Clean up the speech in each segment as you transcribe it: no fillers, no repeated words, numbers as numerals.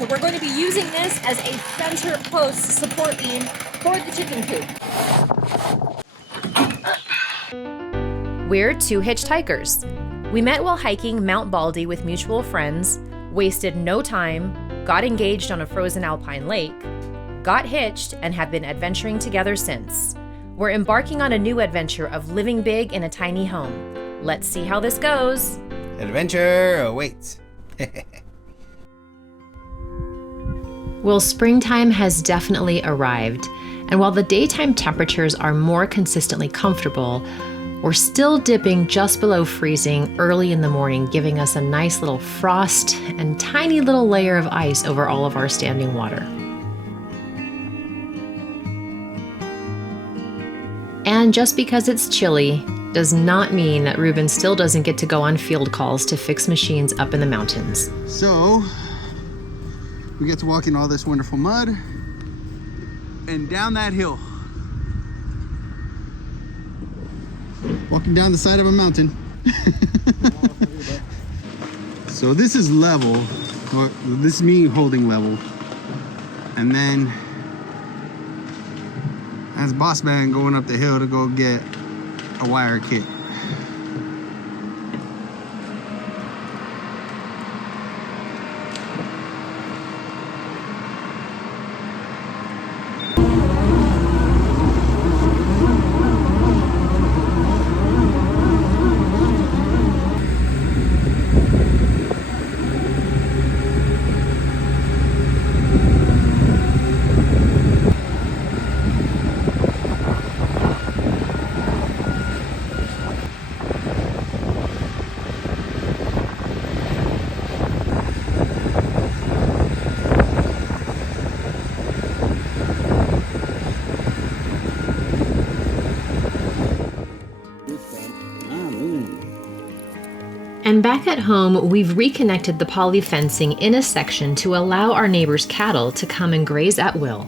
so we're going to be using this as a center post support beam for the chicken coop. We're two hitchhikers. We met while hiking Mount Baldy with mutual friends, wasted no time, got engaged on a frozen alpine lake, got hitched, and have been adventuring together since. We're embarking on a new adventure of living big in a tiny home. Let's see how this goes. Adventure awaits. Well, springtime has definitely arrived, and while the daytime temperatures are more consistently comfortable, we're still dipping just below freezing early in the morning, giving us a nice little frost and tiny little layer of ice over all of our standing water. And just because it's chilly does not mean that Ruben still doesn't get to go on field calls to fix machines up in the mountains. So, we get to walk in all this wonderful mud and down that hill. Walking down the side of a mountain. So this is level, or this is me holding level. And then that's Boss Man going up the hill to go get a wire kit. And back at home, we've reconnected the poly fencing in a section to allow our neighbors' cattle to come and graze at will.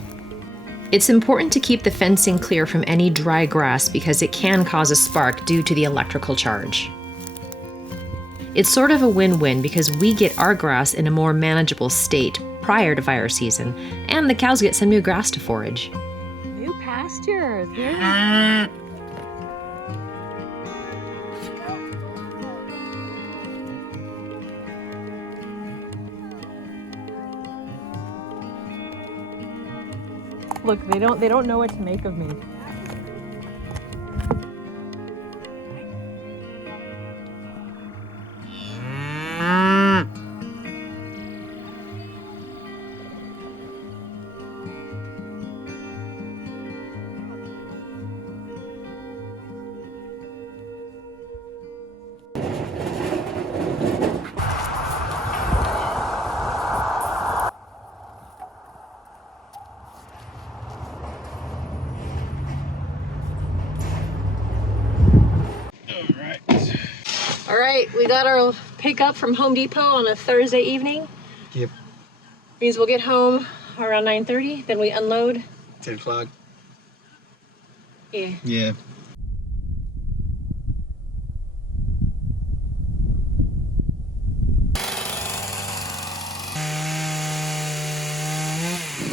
It's important to keep the fencing clear from any dry grass because it can cause a spark due to the electrical charge. It's sort of a win-win because we get our grass in a more manageable state prior to fire season, and the cows get some new grass to forage. New pastures. Yeah. Look, they don't know what to make of me. All right, we got our pickup from Home Depot on a Thursday evening. Yep. Means we'll get home around 9:30, then we unload. 10 o'clock. Yeah. Yeah.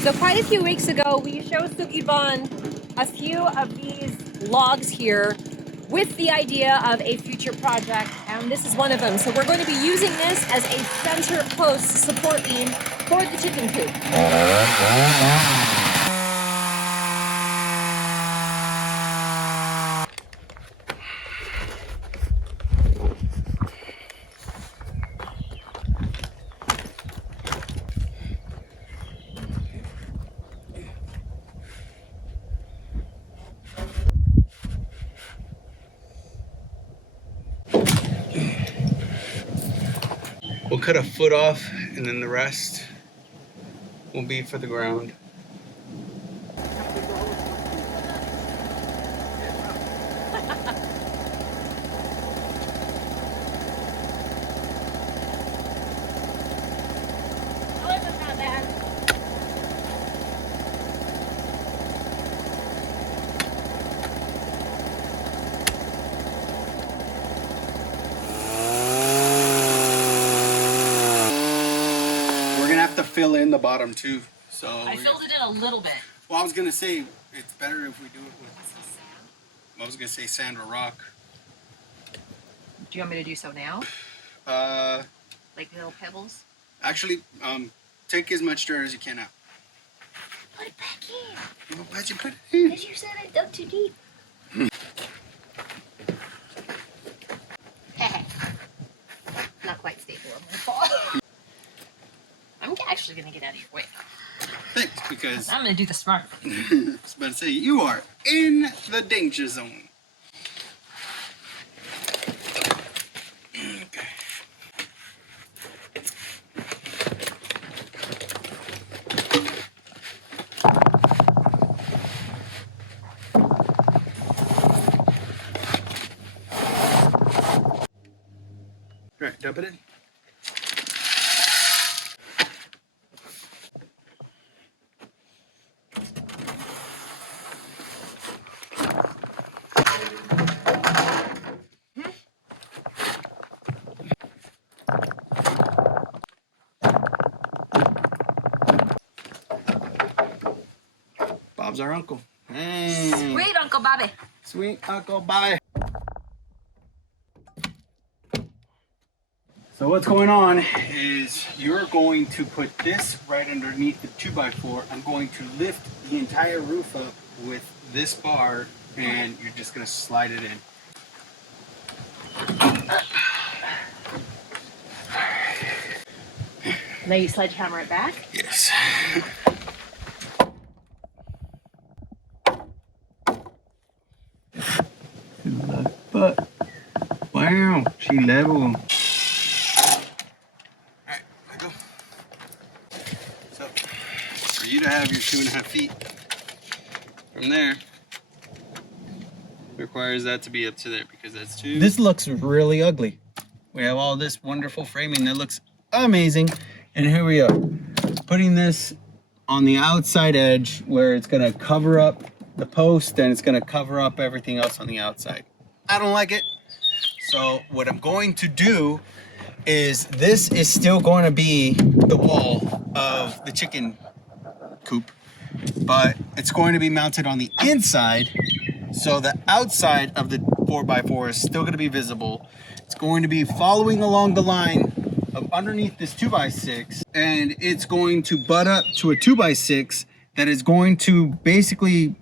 So quite a few weeks ago, we showed Suki Bon a few of these logs here with the idea of a future project, and this is one of them. So we're going to be using this as a center post support beam for the chicken coop. We'll cut a foot off and then the rest will be for the ground. fill in the bottom too. So I filled it in a little bit. Well, I was gonna say it's better if we do it with. I was gonna say sand or rock. Do you want me to do so now? Like little pebbles? Actually, take as much dirt as you can out. Put it back in. Well, why'd you put it in? Because you said I dug too deep. Not quite stable. I'm gonna fall. I'm actually gonna get out of your way. Thanks, because I'm gonna do the smart. I was about to say you are in the danger zone. Okay. All right, dump it in. Bob's our uncle. Hey. Sweet Uncle Bobby. Sweet Uncle Bobby. So what's going on is you're going to put this right underneath the 2x4. I'm going to lift the entire roof up with this bar and you're just going to slide it in. Now you sledgehammer it back? Yes. Good luck, but wow, she level. Alright, there you go. So, for you to have your 2.5 feet from there, requires that to be up to there because that's too. This looks really ugly. We have all this wonderful framing that looks amazing, and here we are, putting this on the outside edge where it's gonna cover up the post and it's gonna cover up everything else on the outside. I don't like it. So what I'm going to do is this is still going to be the wall of the chicken coop, but it's going to be mounted on the inside. So the outside of the 4x4 is still going to be visible. It's going to be following along the line of underneath this 2x6, and it's going to butt up to a 2x6 that is going to basically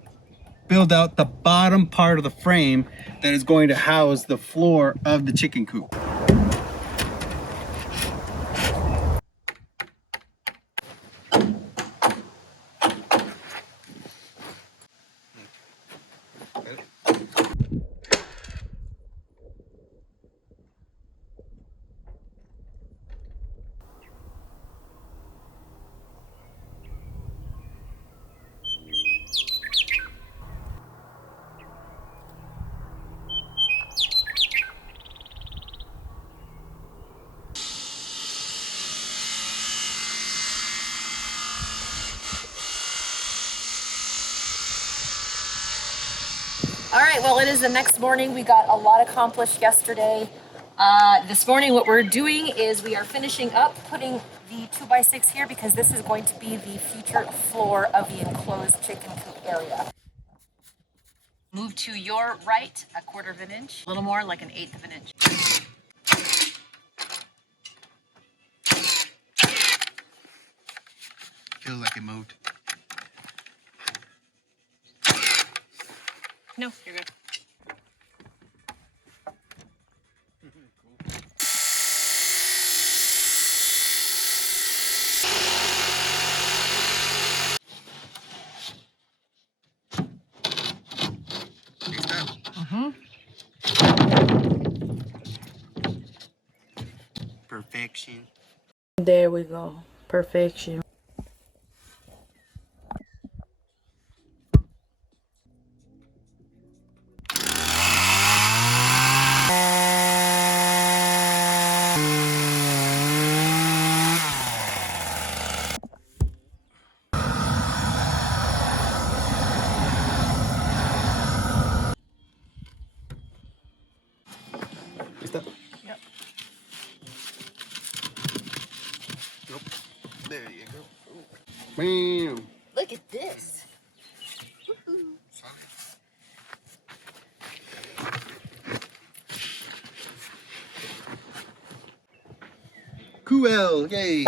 build out the bottom part of the frame that is going to house the floor of the chicken coop. All right, well, it is the next morning. We got a lot accomplished yesterday. This morning, what we're doing is we are finishing up putting the 2x6 here because this is going to be the future floor of the enclosed chicken coop area. Move to your right, 1/4 of an inch, a little more, like 1/8 of an inch. Feels like it moved. No, you're good. Perfection. There we go. Perfection. Stop. Yep. Nope. There you go. Bam. Look at this. Cool, yay.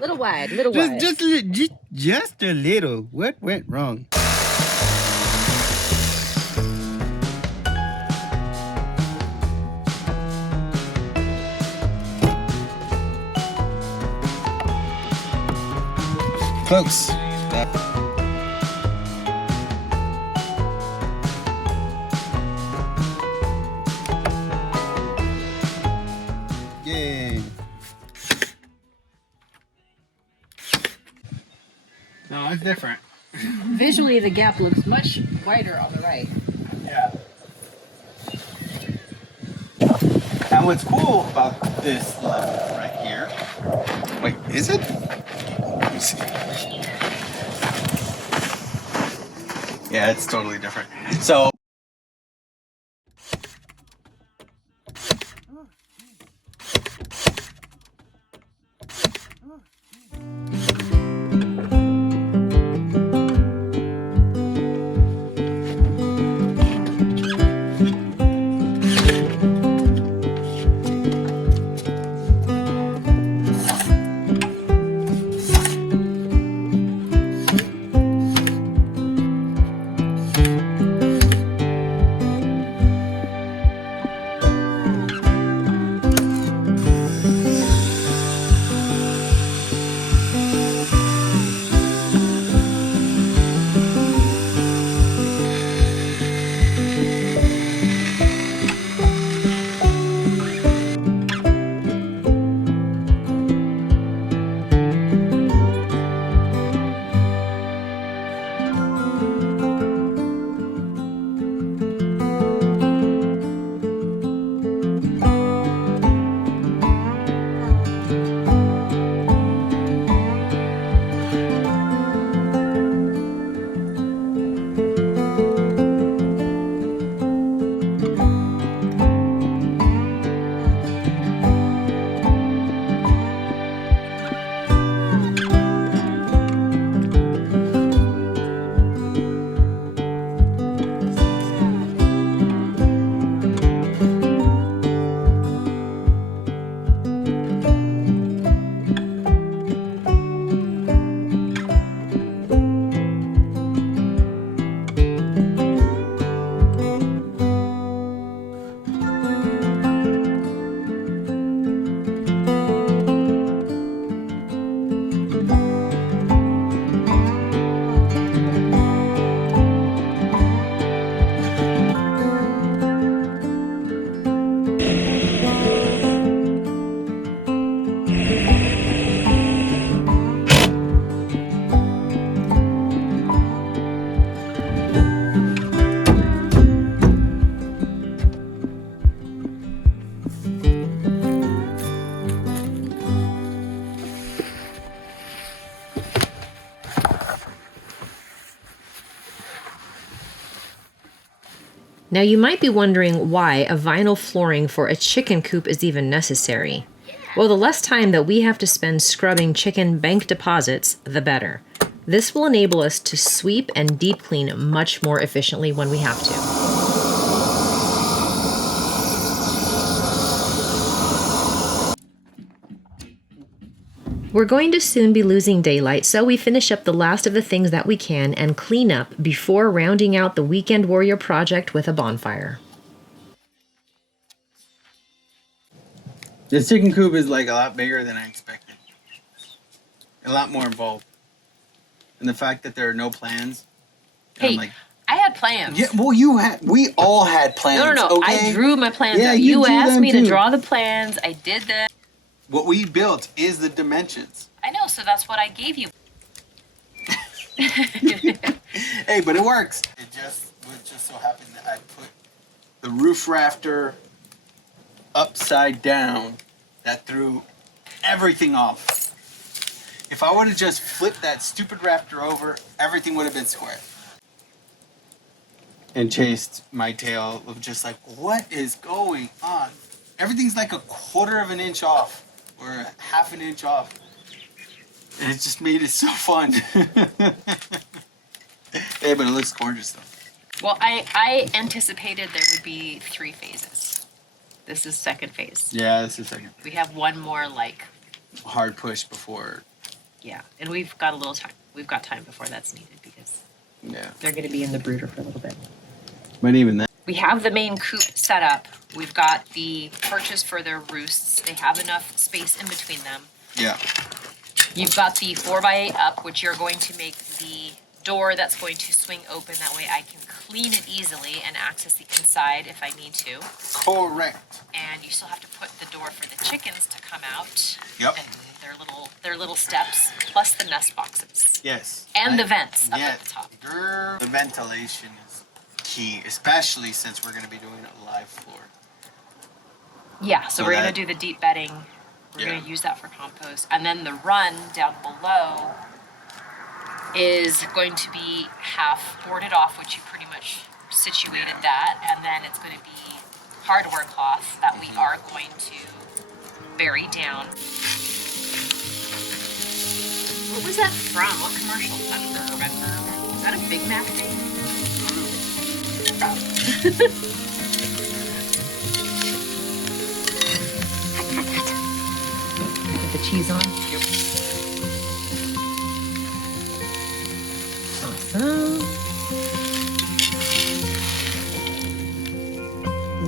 Little wide, little wide. Just a little. What went wrong? Close. Yay. No, it's different. Visually, the gap looks much wider on the right. Yeah. And what's cool about this level right here? Wait, is it? Let me see. Yeah, it's totally different. So. Now you might be wondering why a vinyl flooring for a chicken coop is even necessary. Well, the less time that we have to spend scrubbing chicken bank deposits, the better. This will enable us to sweep and deep clean much more efficiently when we have to. We're going to soon be losing daylight, so we finish up the last of the things that we can and clean up before rounding out the Weekend Warrior project with a bonfire. This chicken coop is like a lot bigger than I expected. A lot more involved. And the fact that there are no plans. Hey, I had plans. Yeah, well, we all had plans. No. Okay? I drew my plans out. You You asked me too. to draw the plans. I did that. What we built is the dimensions. I know, so that's what I gave you. Hey, but it works. It just so happened that I put the roof rafter upside down that threw everything off. If I would have just flipped that stupid rafter over, everything would have been square. And chased my tail of just like, what is going on? Everything's like a quarter of an inch off or half an inch off. And it just made it so fun. Hey, but it looks gorgeous though. Well, I anticipated there would be 3 phases. This is second phase. Yeah, this is second. We have one more like Hard push before. yeah, and we've got a little time. We've got time before that's needed because Yeah. they're going to be in the brooder for a little bit. But even that. We have the main coop set up. We've got the perches for their roosts. They have enough space in between them. Yeah. You've got the 4x8 up, which you're going to make the door that's going to swing open. That way I can clean it easily and access the inside if I need to. Correct. And you still have to put the door for the chickens to come out. Yep. And their little steps, plus the nest boxes. Yes. And the vents up yeah, at the top. Girl, the ventilation is key, especially since we're going to be doing a live floor. Yeah, so So we're going to that- do the deep bedding. We're Yeah. going to use that for compost. And then the run down below is going to be half boarded off, which you pretty much situated that. And then it's going to be hardware cloth that we are going to bury down. What was that from? What commercial? Thunder, remember? Is that a Big Mac thing? Put the cheese on. Yep. Awesome.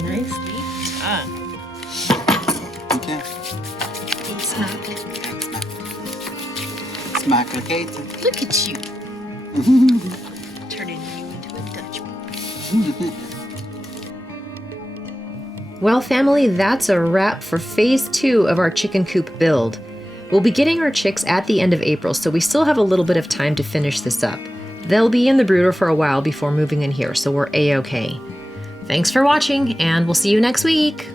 Nicely done. Okay. Smack. Smack like it. Look at you. Turning you into a Dutchman. Well, family, that's a wrap for phase 2 of our chicken coop build. We'll be getting our chicks at the end of April, so we still have a little bit of time to finish this up. They'll be in the brooder for a while before moving in here, so we're A-okay. Thanks for watching, and we'll see you next week.